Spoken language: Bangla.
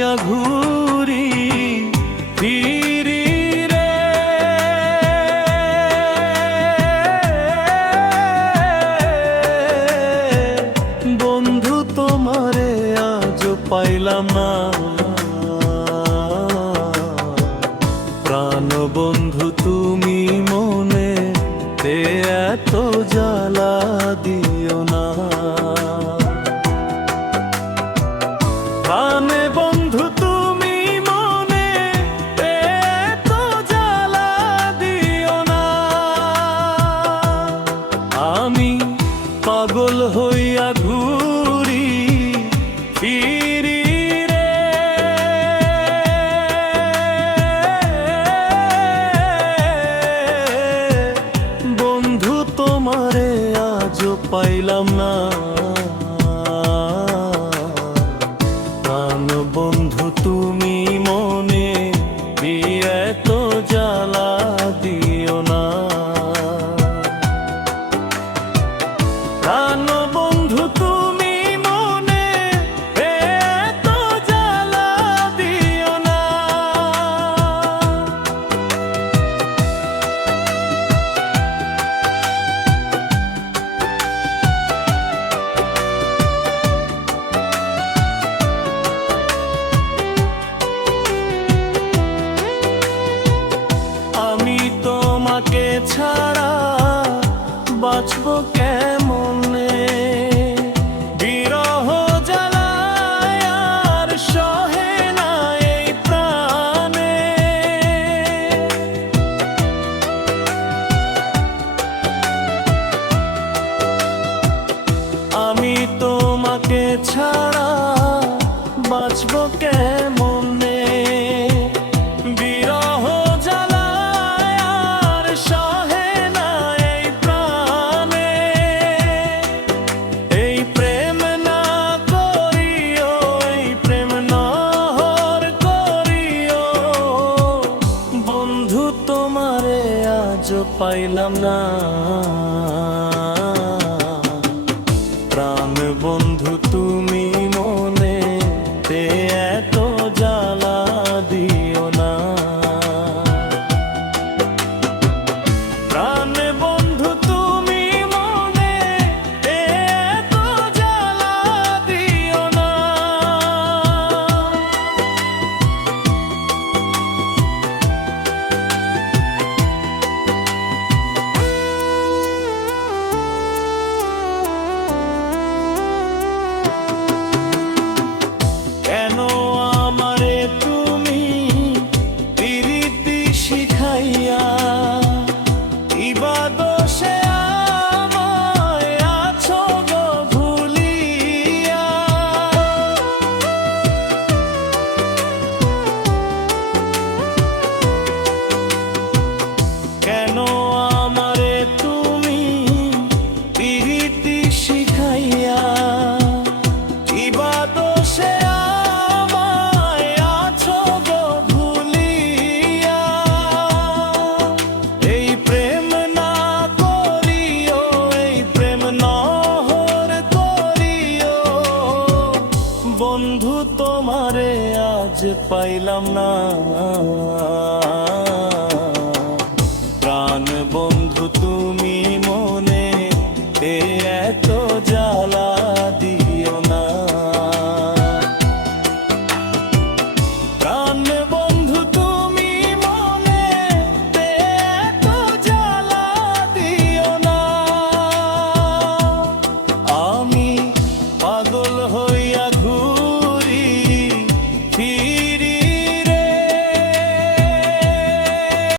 হইয়া ঘুরি ফিরি রে, বন্ধু তোমারে আজ পাইলাম না, প্রাণ বন্ধু তুমি মনে তে এত জ্বালা দিও না। প্রাণে বন্ধু তুমি মনে তে এত জ্বালা দিও না, আমি পাগল হইয়া ঘুরি ফিরি রে, বন্ধু তোমারে আজ পাইলাম না, প্রাণ বন্ধু তুমি মনে এত জ্বালা দিও না। প্রাণ বন্ধু তুমি মনে এত জ্বালা দিও না। আমি তোমাকে ছাড়া বাঁচবো কেমনে, বিরহ জ্বালায় আর সহে না এই প্রাণে। আমি তোমাকে ছাড়া বাঁচবো কেমনে, বিরহ জ্বালায় আর সহে না এই প্রাণে। এই প্রেম না করিও, এই প্রেম নহর করিও, বন্ধু তোমারে আজ পাইলাম না, প্রাণ বন্ধু তুমি মনে তে এত জ্বালা দিও না। প্রাণ বন্ধু তুমি মনে এত জ্বালা দিও না। কেন আমারে তুমি প্রীতি শিখাইয়া, ইবা দোষে আমায় আছো গো ভুলিয়া। কেন আমারে তুমি প্রীতি শিখাইয়া, ইবা দোষে আমায় আছো গো ভুলিয়া। এই প্রেম না করিও, এই প্রেম নহর করিও, বন্ধু তোমারে আজ পাইলাম না, প্রাণ বন্ধু তুমি মনে এত